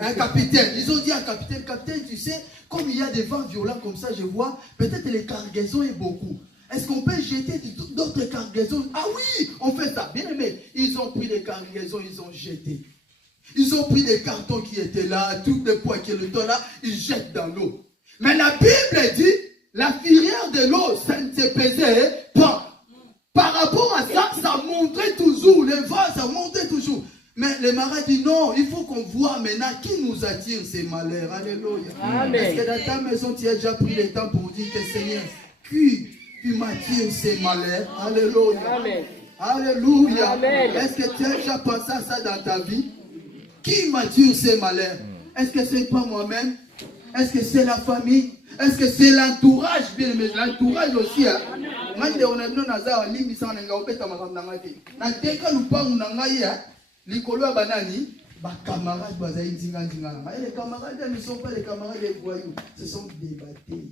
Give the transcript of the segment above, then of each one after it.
Un capitaine. Ils ont dit à un capitaine, capitaine, tu sais, comme il y a des vents violents comme ça, je vois, peut-être les cargaisons est beaucoup. Est-ce qu'on peut jeter d'autres cargaisons? Ah oui, on fait ça. Bien aimé, ils ont pris les cargaisons, ils ont jeté. Ils ont pris des cartons qui étaient là, tous les poids qui étaient là, ils jettent dans l'eau. Mais la Bible dit, la filière de l'eau, ça ne se pesait pas. Par rapport à ça, ça montait toujours, les vents, ça montait toujours. Mais les marins disent non, il faut qu'on voit maintenant qui nous attire ces malheurs. Alléluia. Est-ce que dans ta maison, tu as déjà pris le temps pour dire que Seigneur, qui m'attire ces malheurs? Alléluia. Amen. Alléluia. Amen. Est-ce que tu as déjà pensé à ça dans ta vie? Qui m'attire ces malheurs? Est-ce que c'est pas moi-même? Est-ce que c'est la famille? Est-ce que c'est l'entourage? Bien, mais l'entourage aussi. Likolo ya banani, ba camarades bazaï zinga zinga. Et les camarades ne sont pas les camarades des voyous, ce sont des bâtés.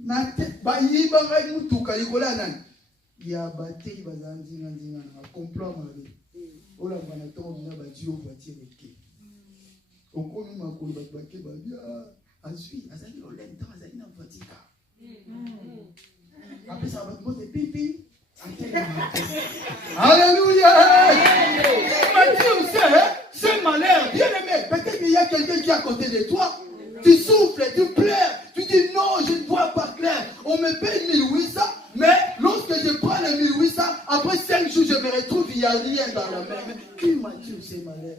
Na tête ba yiba ngai mutuka likolo nani. Ya bâté bazaï zinga zinga na complot mari. Ola bana to na ba dio voiture eke. Okomi makolo ba bake ba bia asui azali lo lenta azali na voiture. Après ça va te pipi. Alléluia. C'est malheur. Bien aimé, peut-être qu'il y a quelqu'un qui est à côté de toi. Tu souffles, tu pleures. Tu dis non, je ne vois pas clair. On me paye 1800, mais lorsque je prends les 1800, après 5 jours, je me retrouve, il n'y a rien dans la main. Mais qui m'a dit ces malheurs?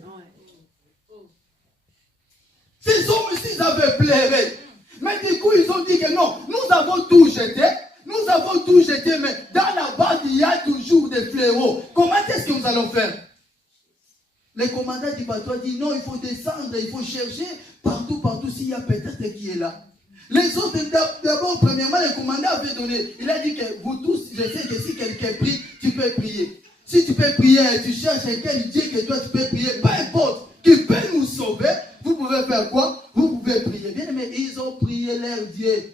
Ces hommes, s'ils avaient pleuré, mais du coup, ils ont dit que non, nous avons tout jeté. Nous avons tout jeté, mais dans la base, il y a toujours des fléaux. Comment est-ce que nous allons faire? Le commandant du bateau dit non, il faut descendre, il faut chercher partout, s'il y a peut-être qui est là. Les autres, d'abord, premièrement, le commandant avait donné. Il a dit que vous tous, je sais que si quelqu'un prie, tu peux prier. Si tu peux prier, tu cherches quel Dieu que toi tu peux prier, peu importe, qui peut nous sauver, vous pouvez faire quoi? Vous pouvez prier. Bien aimé, ils ont prié leur Dieu.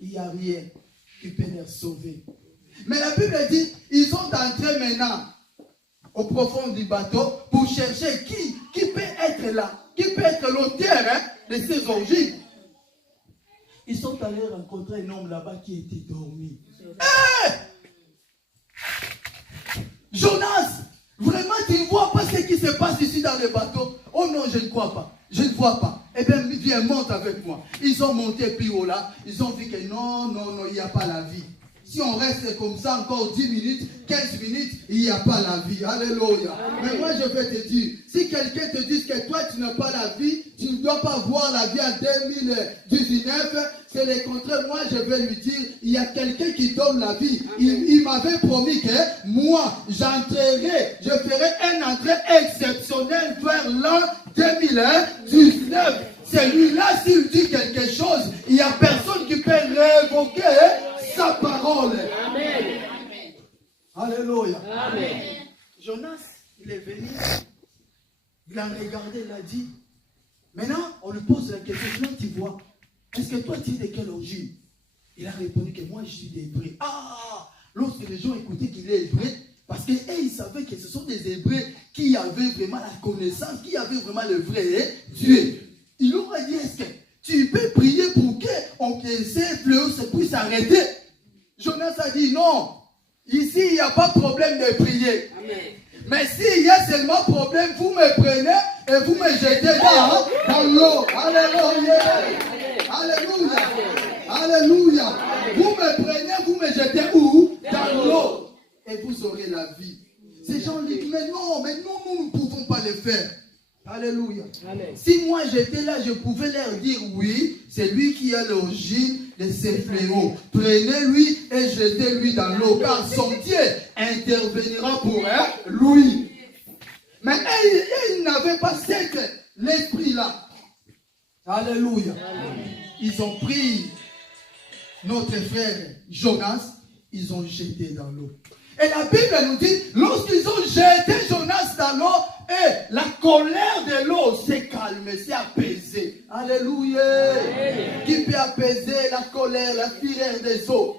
Il n'y a rien qui peut les sauver. Mais la Bible dit, ils sont entrés maintenant au profond du bateau pour chercher qui peut être là, qui peut être l'auteur de ces orgies. Ils sont allés rencontrer un homme là-bas qui était dormi. Hey! Jonas, vraiment tu ne vois pas ce qui se passe ici dans le bateau? Oh non, je ne crois pas. Je ne vois pas. Eh bien, viens, monte avec moi. Ils ont monté plus haut là. Ils ont dit que non, il n'y a pas la vie. Si on reste comme ça encore 10 minutes, 15 minutes, il n'y a pas la vie. Alléluia. Mais moi, je vais te dire, si quelqu'un te dit que toi, tu n'as pas la vie, tu ne dois pas voir la vie en 2019, c'est le contraire. Moi, je vais lui dire, il y a quelqu'un qui donne la vie. Il m'avait promis que moi, j'entrerai, je ferai un entrée exceptionnel vers l'an 2019. Celui-là, s'il dit quelque chose, il n'y a personne qui peut révoquer sa parole. Amen. Alléluia. Amen. Jonas, il est venu, il a regardé, il a dit, maintenant, on lui pose la question, comment tu vois? Est-ce que toi, tu es de quelle origine? Il a répondu que moi, je suis d'Hébreu. Ah! Lorsque les gens écoutaient qu'il est hébreu, parce qu'ils savaient que ce sont des Hébreux qui avaient vraiment la connaissance, qui avaient vraiment le vrai Dieu. Ils leur ont dit, est-ce que tu peux prier pour que ces fléaux puissent s'arrêter? Jonas a dit non. Ici, il n'y a pas de problème de prier. Amen. Mais s'il y a seulement problème, vous me prenez et vous me jetez dans l'eau. Alléluia. Alléluia. Alléluia. Vous me prenez, vous me jetez où? Dans l'eau. Et vous aurez la vie. Ces gens disent, mais non, nous ne pouvons pas le faire. Alléluia. Amen. Si moi j'étais là, je pouvais leur dire oui, c'est lui qui a l'origine de ces fléaux. Prenez-lui et jetez-lui dans l'eau, car son Dieu intervenira pour lui. Mais ils n'avaient pas cet l'esprit-là. Alléluia. Amen. Ils ont pris notre frère Jonas, ils ont jeté dans l'eau. Et la Bible nous dit, lorsqu'ils ont jeté Jonas dans l'eau, et la colère de l'eau s'est calmée, s'est apaisée. Alléluia. Amen. Qui peut apaiser la colère, la fureur des eaux?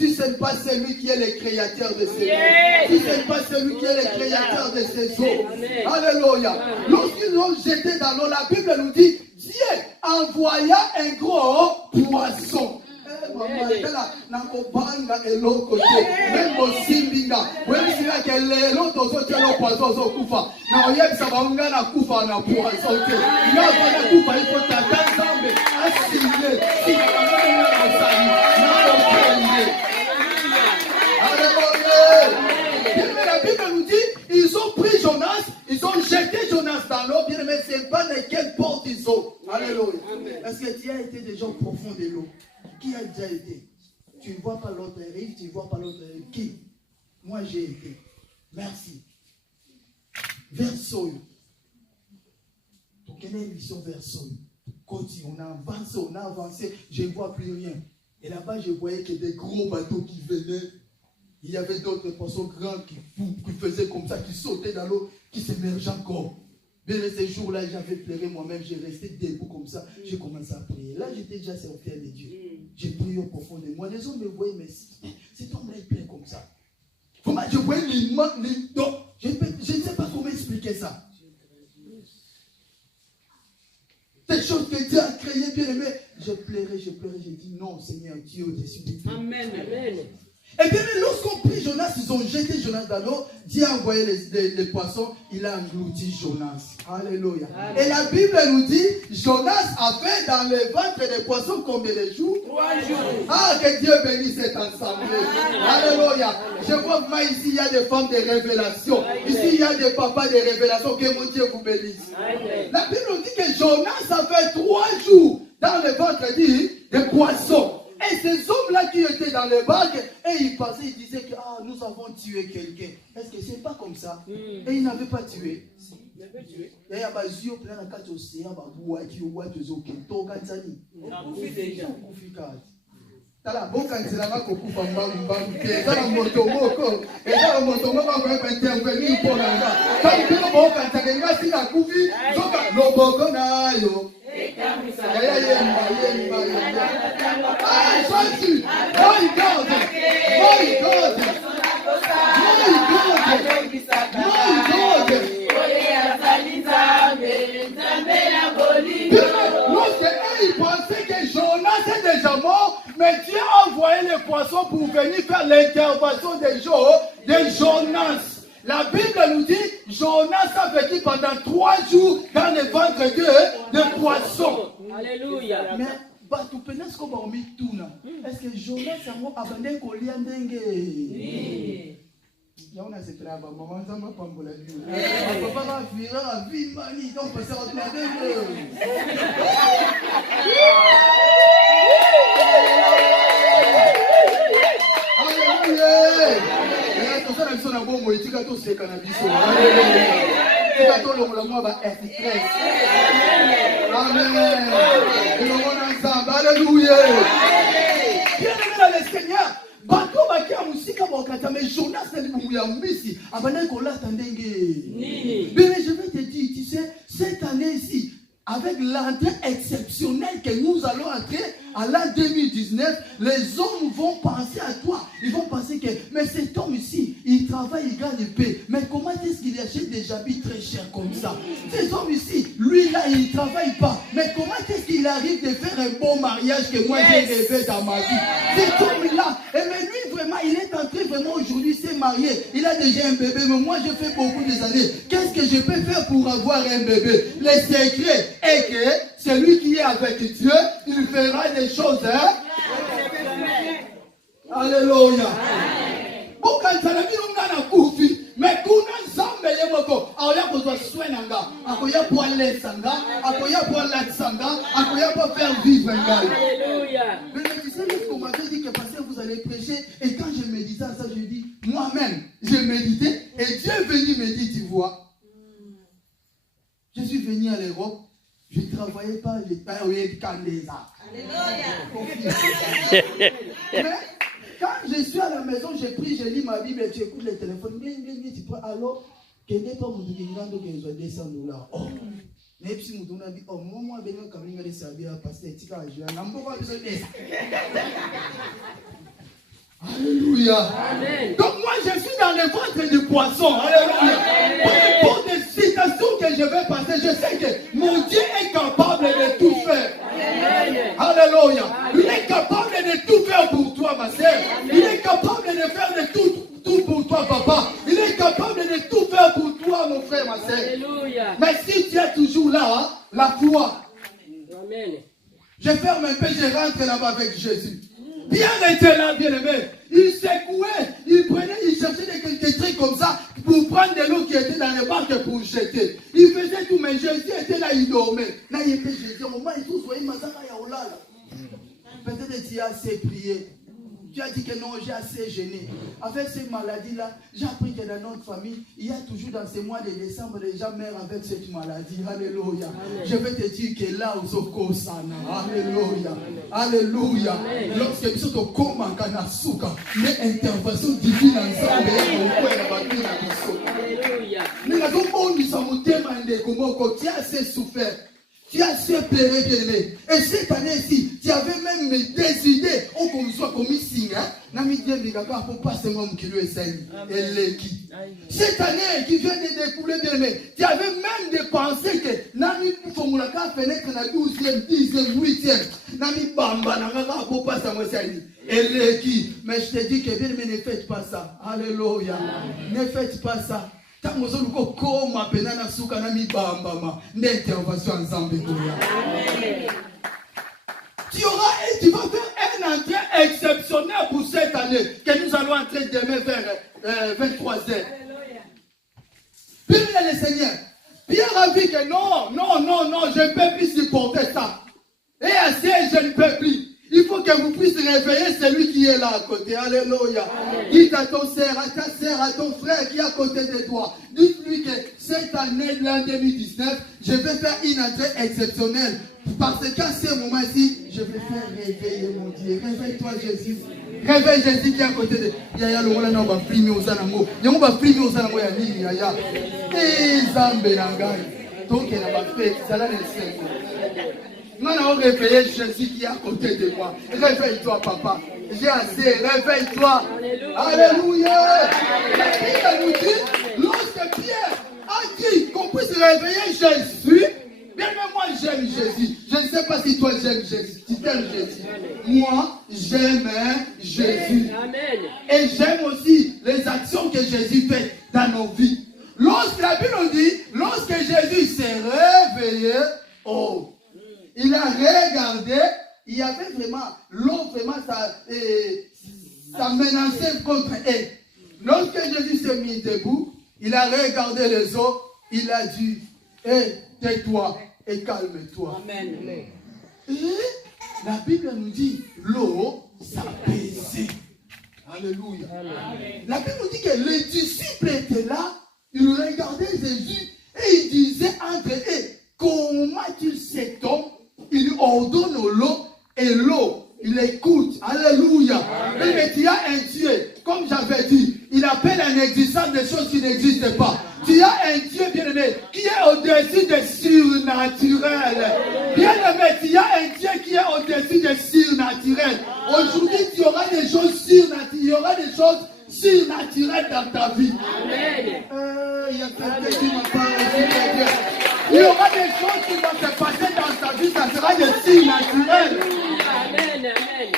si ce n'est pas celui qui est le créateur de ces mondes, si ce n'est pas celui qui est le créateur de ces eaux. Alléluia. Lorsqu'ils l'ont jeté dans l'eau, la Bible nous dit, Dieu envoya un gros poisson. Nakobanga eloko te même bosimbinga webisinga ke lelo tozotia lo poisson ozokufa na oyebisa bango na kufa na poisson te nga bana kufa ifo tata nzambe asimile sikabango na osali na okende. Alléluia. La Bible nous dit ils ont pris Jonas, ils ont jeté Jonas dans l'eau, bien mais c'est pas de quelle porte ils ont. Alléluia. Est-ce que tu as été des gens profonds de l'eau? Qui a déjà été? Tu ne vois pas l'autre rive, tu ne vois pas l'autre rive. Qui? Moi j'ai été. Merci. Vers Soyo. Donc quelle est l'émission vers Soyo? Continue, on a avancé, je ne vois plus rien. Et là-bas je voyais que des gros bateaux qui venaient. Il y avait d'autres poissons grands qui faisaient comme ça, qui sautaient dans l'eau, qui s'émergeaient encore. Mais ces jours-là, j'avais pleuré moi-même, j'ai resté debout comme ça, j'ai commencé à prier. Là, j'étais déjà serviteur de Dieu. J'ai prié au profond de moi. Les hommes me voyaient, mais cet homme-là, il plaît comme ça. Je voyais l'immense. Je ne sais pas comment expliquer ça. Cette chose que Dieu a créée, bien aimé. Je pleurais, j'ai dit non, Seigneur, Dieu au-dessus de tout. Amen, amen. Et bien, lorsqu'on prit Jonas, ils ont jeté Jonas dans l'eau. Dieu a envoyé les poissons, il a englouti Jonas. Alléluia. Amen. Et la Bible nous dit, Jonas a fait dans le ventre des poissons combien de jours? 3 jours. Ah, que Dieu bénisse cette assemblée. Alléluia. Je vois moi ici, il y a des femmes de révélation. Ici, il y a des papas de révélation. Que mon Dieu vous bénisse. Amen. La Bible nous dit que Jonas a fait 3 jours dans le ventre des poissons. Et ces hommes-là qui étaient dans les bagues, et ils passaient, ils disaient que nous avons tué quelqu'un. Est-ce que ce n'est pas comme ça? Et ils n'avaient pas tué. Ils avaient tué. Et il y a des yeux pleins de océans, qui ont été tala bokanzelanga kokufa mbangu te ezala moto moko ezala moto moko akoyeba intervenir mpo na nga kani bino bokanzaka nga si nakufi zoka loboko na yo yaya yemba ah Jésus my God my God il pensait que Jonas est déjà mort, mais Dieu a envoyé les poissons pour venir faire l'intervention des Jonas. La Bible nous dit Jonas a vécu pendant 3 jours dans le ventre de poissons. Alléluia. Mais tu penses qu'on va mettre tout là. Est-ce que Jonas a abandonné Kolia Ndenge? On a cette là-bas, maman, ça m'a pas embolé. Papa va virer à vie, mani, donc on peut se retrouver. Alléluia! Et tout ça, la mission n'a pas moi, tu as tous ces cannabis. Tu as tous le mois va être stress. Amen. Et le monde ensemble, alléluia. Bien aimé le Seigneur. Bato bakia musika bakata mais Jonas c'est le ya mbisi abana ko la tandenge nini. Mais je vais te dire, tu sais, cette année-ci avec l'entrée exceptionnelle que nous allons entrer à l'an 2019, les hommes vont penser à toi. Ils vont penser que, mais cet homme ici, il travaille, il gagne paix. Mais comment est-ce qu'il achète des habits très chers comme ça? Cet homme ici, lui là, il ne travaille pas. Mais comment est-ce qu'il arrive de faire un bon mariage que moi j'ai rêvé dans ma vie? Cet homme là, mais lui vraiment, il est entré vraiment aujourd'hui, s'est marié. Il a déjà un bébé, mais moi j'ai fait beaucoup des années. Qu'est-ce que je peux faire pour avoir un bébé? Le secret est que celui qui est avec Dieu, il fera des choses, hein? Alléluia. Mais kuna zambe yemoko aoya kozwa soin nanga akoya pour lesanga akoya pour latsanga akoya pour faire vivre ngai. Alléluia. Mais tu sais ce qu'on m'avait dit que pasteur vous allez prêcher et quand je méditais ça je dis moi-même j'ai médité et Dieu est venu me dire tu vois je suis venu à l'Europe. Je ne travaillais pas, je travaillais quand les arts. Mais quand je suis à la maison, j'ai pris, je lis ma Bible et tu écoutes le téléphone. Bien, tu prends alors, quel n'est pas mon dégât que je dois descendre là. Oh, mais si mon don a dit, oh, moi, je vais quand même aller servir à passer, tu vas jouer. Alléluia. Amen. Donc moi, je suis dans le ventre du poisson. Alléluia. Peu importe les situations que je vais passer, je sais que mon Dieu est capable de tout faire. Amen. Alléluia. Il est capable de tout faire pour toi, ma sœur. Il est capable de faire de tout pour toi, papa. Il est capable de tout faire pour toi, mon frère, ma sœur. Alléluia. Mais si tu es toujours là, hein, la foi. Amen. Je ferme un peu, je rentre là-bas avec Jésus. Pierre était là, bien aimé. Il secouait, il prenait, il cherchait des trucs comme ça pour prendre de l'eau qui était dans les barques pour jeter. Il faisait tout, mais Jésus était là, il dormait. Là, il était Jésus. Au moment où il voyait Mazara Yaoulala. Peut-être tu as assez prié. Tu as dit que non, j'ai assez gêné. Avec ces maladies-là, j'ai appris que dans notre famille, il y a toujours dans ces mois de décembre des gens meurent avec cette maladie. Alléluia. Amen. Je vais te dire que là, où sont sana. Alléluia. Alléluia. Lorsque nous sommes comme un canasuka, mais intervention divine ensemble, Alléluia. Nous avons dit que nous demandé comment tu as assez souffert. Tu as assez pleuré, bien-aimé. Et cette année-ci, tu avais même des idées. On comme soit comme ici, hein. Cette année qui vient de découler, bien-aimé, tu avais même des pensées que Nami Fomulaka fenêtre na 12e, 10e, 8e. Nami Bamba, Nanga pour passer à moi, mais je te dis que bien-aimé, ne faites pas ça. Alléluia. Ne faites pas ça. Tu vas faire un entrée exceptionnel pour cette année que nous allons entrer demain vers 23h. Puis le Seigneur, Pierre a dit que non, je ne peux plus supporter ça. Et assez, je ne peux plus. Il faut que vous puissiez réveiller celui qui est là à côté. Alléluia. Dites à ton sœur, à ta sœur, à ton frère qui est à côté de toi. Dites-lui que cette année, l'an 2019, je vais faire une entrée exceptionnelle. Parce qu'à ce moment-ci, je vais faire réveiller mon Dieu. Réveille-toi, Jésus. Réveille Jésus qui est à côté de Yaya. Le monde va primer aux anamos. Il va primer aux anamos. Yaya. Et Zambelangai. Donc, il va faire. Ça là, nous allons réveiller Jésus qui est à côté de moi. Réveille-toi, papa. J'ai assez. Réveille-toi. Alléluia. La Bible nous dit, lorsque Pierre a dit qu'on puisse réveiller Jésus, bien même moi j'aime Jésus. Je ne sais pas si toi j'aimes Jésus. Tu t'aimes Jésus. Moi, j'aime Jésus. Et j'aime aussi les actions que Jésus fait dans nos vies. Lorsque la Bible nous dit, lorsque Jésus s'est réveillé, oh, il a regardé, il y avait vraiment, l'eau vraiment, ça menaçait contre eux. Lorsque Jésus s'est mis debout, il a regardé les eaux, il a dit, tais-toi et calme-toi. Amen. Et la Bible nous dit, l'eau s'apaisait. Alléluia. Amen. La Bible nous dit que les disciples étaient là, ils regardaient Jésus et ils disaient entre eux, comment tu cet homme, il ordonne l'eau et l'eau, il écoute. Alléluia. Mais tu as un Dieu, comme j'avais dit, il appelle en existence des choses qui n'existent pas. Tu as un Dieu bien-aimé qui est au-dessus des surnaturels. Bien-aimé, tu as un Dieu qui est au-dessus des surnaturels. Aujourd'hui, tu auras des choses surnaturelles. Il y aura des choses surnaturelles dans ta vie. Amen. Il y a quelqu'un qui m'a parlé. Il y aura des choses qui vont se passer dans ta vie, ça sera des signes naturels. Amen, amen.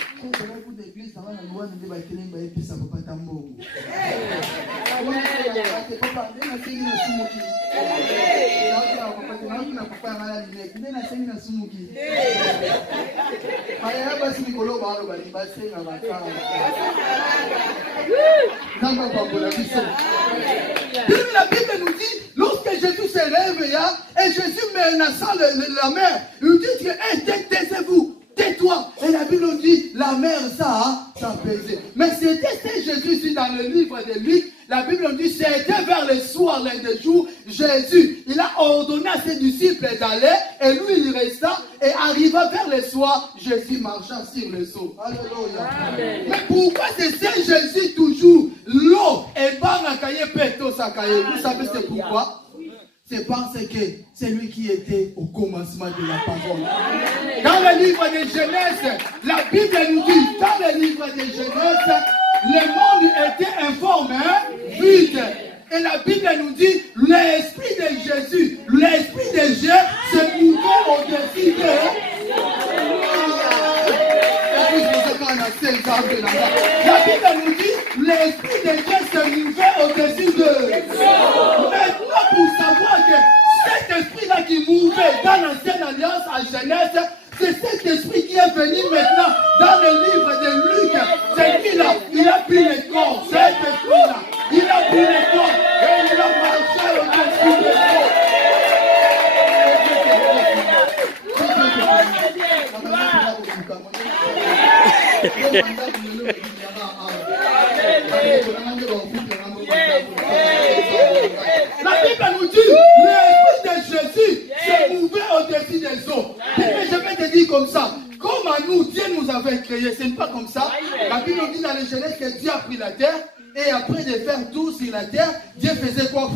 La Bible nous dit, lorsque Jésus se réveilla et Jésus menaçant la mer, il dit que taisez-vous, tais-toi. Et la Bible nous dit, la mer s'apaisait. Mais c'était Jésus dans le livre de Luc. La Bible nous dit, c'était vers le soir, l'un des jours, Jésus, il a ordonné à ses disciples d'aller, et lui il resta, et arriva vers le soir, Jésus marcha sur le seau. Alléluia. Amen. Mais pourquoi c'est Jésus toujours, l'eau, et banakaye peto sakaye? Vous savez c'est pourquoi? C'est parce que c'est lui qui était au commencement de la parole. Dans le livre de Genèse, la Bible nous dit, dans le livre de Genèse, le monde était informe, vide. Et la Bible nous dit, l'esprit de Jésus, l'esprit de Dieu se mouvait au-dessus de... La Bible nous dit, l'esprit de Dieu se mouvait au-dessus de... Maintenant, pour savoir que cet esprit-là qui mouvait dans l'ancienne alliance à Genèse, c'est cet esprit qui est venu maintenant dans le livre de Luc. C'est lui-là, il a pris le corps, cet esprit-là. Il a pris le corps et il a marché au-dessus de corps. La Bible nous dit, l'esprit de Jésus se mouvait au-dessus des eaux. Mais je vais te dire comme ça, comme à nous, Dieu nous avait créé, ce n'est pas comme ça. La Bible nous dit dans les Genèse que Dieu a pris la terre et après de faire tout sur la terre, Dieu faisait quoi?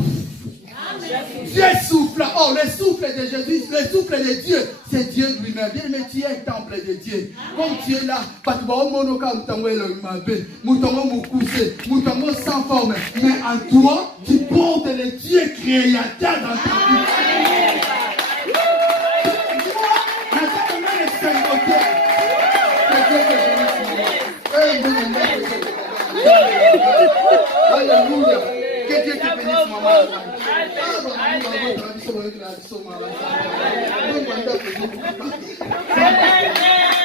Dieu souffla. Oh, le souffle de Jésus, le souffle de Dieu, c'est Dieu lui-même. Bien, mais tu es un temple de Dieu. Comme tu es là, sans forme. Mais en toi, tu portes le Dieu créateur dans ta vie. Alléluia. Que Dieu te bénisse, maman.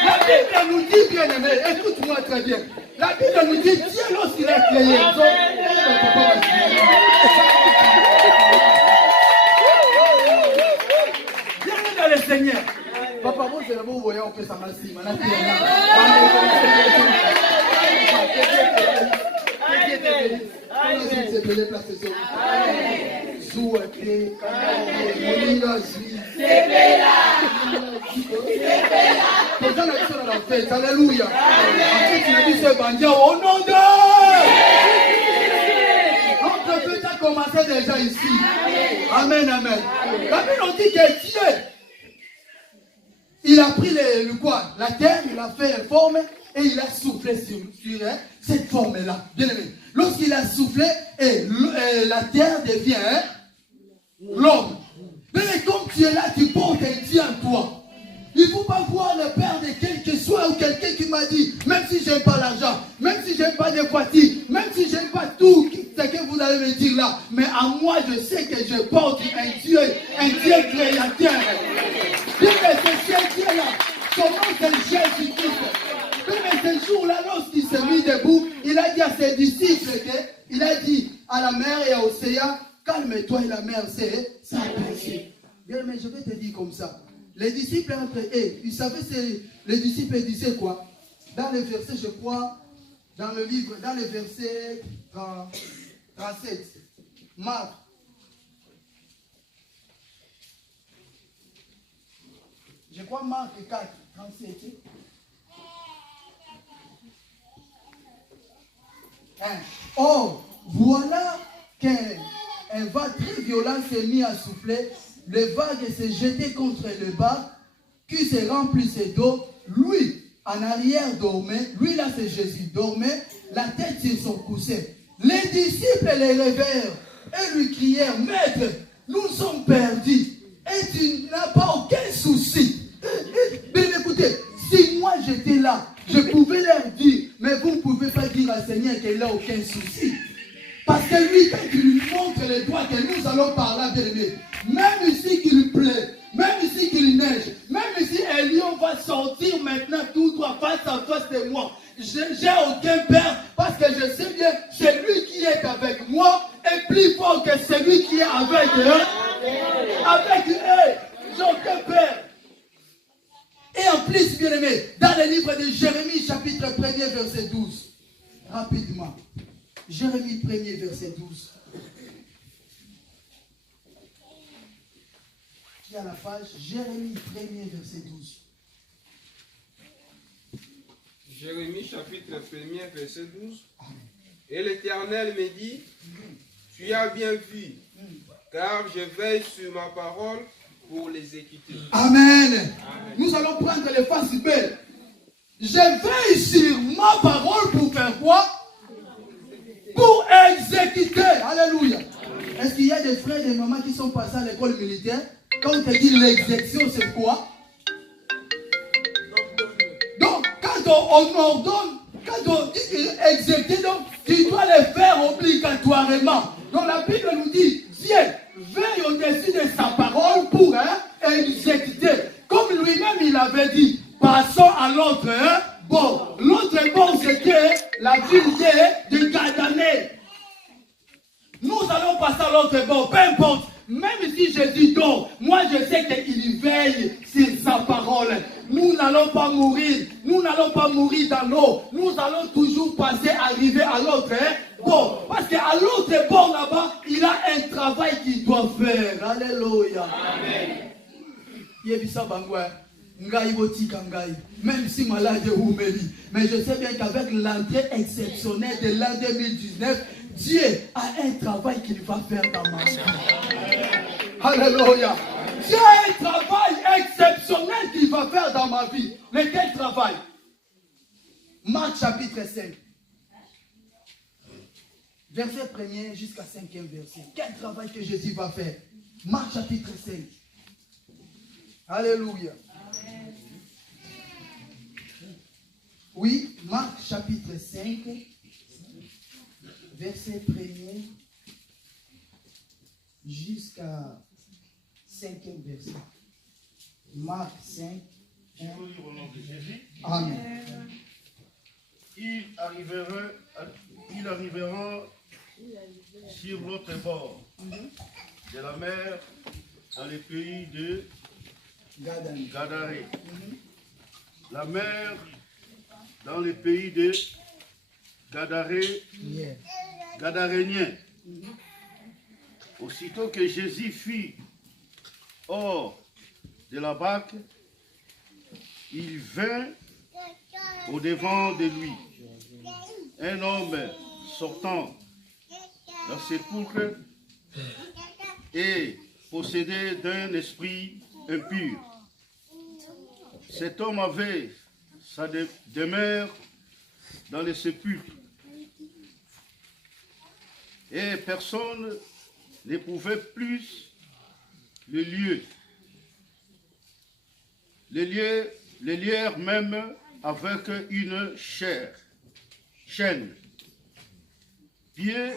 La Bible nous dit, bien aimé, écoute-moi très bien. La Bible nous dit, Dieu lorsqu'il a créé. Bienvenue dans le Seigneur. Papa, moi, c'est là-bas où voyons que ça m'a si. Alléluia. Tu me dis ce bandit au nom de... Notre fête a commencé déjà ici. Amen, amen. La Bible nous dit que Dieu, il a pris le quoi? La terre, il a fait une forme et il a soufflé sur cette forme-là. Bien aimé. Lorsqu'il a soufflé, et la terre devient l'homme. Mais comme tu es là, tu portes un Dieu en toi. Il ne faut pas voir le père de quel que soit ou quelqu'un qui m'a dit, même si je n'aime pas l'argent, même si je n'aime pas les voitures, même si je n'aime pas tout ce que vous allez me dire là, mais à moi je sais que je porte un Dieu créateur. Dieu, c'est ce Dieu-là. Son nom c'est Jésus-Christ. Mais ce jour-là, lorsqu'il s'est mis debout, il a dit à ses disciples, il a dit à la mer et à l'océan, calme-toi et la mer s'est apaisée. Bien, mais je vais te dire comme ça. Les disciples entre eux, ils savaient, les disciples disaient quoi? Dans le verset, je crois, dans le livre, dans le verset 37, Marc. Je crois Marc 4, 37. Or, voilà qu'un vent très violent s'est mis à souffler. Les vagues se jetaient contre le bas, qui se remplissait d'eau. Lui, en arrière, dormait. Lui, là, c'est Jésus, dormait, la tête sur son coussin. Les disciples les réveillèrent et lui crièrent, Maître, nous sommes perdus. Et tu n'as pas aucun souci. Mais écoutez, si moi j'étais là, je pouvais leur dire, mais vous ne pouvez pas dire à Seigneur qu'il n'a aucun souci. Parce que lui, quand il lui montre les doigts que nous allons parler, bien aimé, même ici qu'il plaît, même ici qu'il neige, même ici un lion va sortir maintenant tout droit face à face de moi. J'ai aucun peur parce que je sais bien, celui qui est avec moi est plus fort que celui qui est avec eux. Avec eux, j'ai aucun peur. Et en plus, bien aimé, dans le livre de Jérémie, chapitre 1er, verset 12, rapidement. Jérémie 1er, verset 12. Qui a la page? Jérémie 1er, verset 12. Jérémie chapitre 1er, verset 12. Et l'Éternel me dit, tu as bien vu, car je veille sur ma parole pour l'exécuter. Amen. Amen. Nous allons prendre les faces belles. Je veille sur ma parole pour faire quoi? pour exécuter. Alléluia. Est-ce qu'il y a des frères et des mamans qui sont passés à l'école militaire? Quand on te dit l'exécution, c'est quoi? Donc, quand on ordonne, quand on dit exécuter, donc, tu dois le faire obligatoirement. Donc, la Bible nous dit, Dieu veille au-dessus de sa parole pour exécuter. Comme lui-même, il avait dit, passons à l'autre bord. L'autre bord, c'était la ville de Gadané. Nous allons passer à l'autre bord, peu importe. Même si je dis donc, moi je sais qu'il veille sur sa parole. Nous n'allons pas mourir. Nous n'allons pas mourir dans l'eau. Nous allons toujours passer, arriver à l'autre bord. Parce qu'à l'autre bord là-bas, il a un travail qu'il doit faire. Alléluia. Amen. Même si malade ou méli. Mais je sais bien qu'avec l'entrée exceptionnelle de l'an 2019, Dieu a un travail qu'il va faire dans ma vie. Alléluia. Dieu a un travail exceptionnel qu'il va faire dans ma vie. Mais quel travail? Marc chapitre 5. Verset 1er jusqu'à 5e verset. Quel travail que Jésus va faire? Marc chapitre 5. Alléluia. Oui, Marc chapitre 5, verset 1er jusqu'à 5e verset. Marc 5. Je peux lire au nom de Jésus. Amen. Il arrivera sur l'autre bord de la mer, dans le pays de Gadaré. La mer dans le pays de Gadaréniens. Aussitôt que Jésus fut hors de la barque, il vint au-devant de lui un homme sortant d'un sépulcre et possédé d'un esprit impur. Cet homme avait sa demeure dans le sépulcre et personne ne pouvait plus le lier même avec une chaîne. Pieds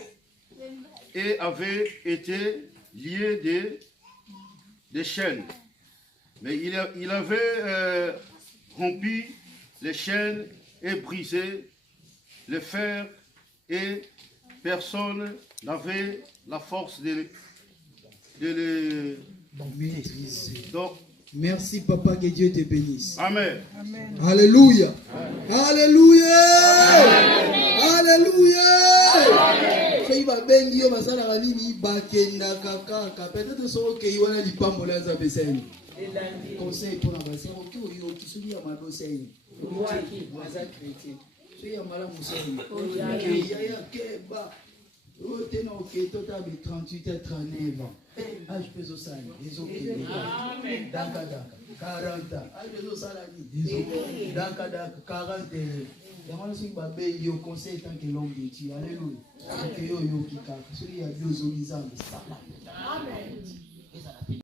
et avait été lié des chaînes. Mais il avait rompu les chaînes et brisé les fers et personne n'avait la force de le Maîtriser. Donc, merci papa, que Dieu te bénisse. Amen. Amen. Alléluia. Alléluia. Alléluia. Conseil pour la base. Tena oketo tabi 38 ans. Âge peso sali. Amen. Daka 40 ans. Âge peso saladi. Daka 40 ans. Yamana sing babe yo conseil tant que l'homme de Dieu. Alléluia. Que yo yo kika. Celui a Dieu zolizambe. Amen.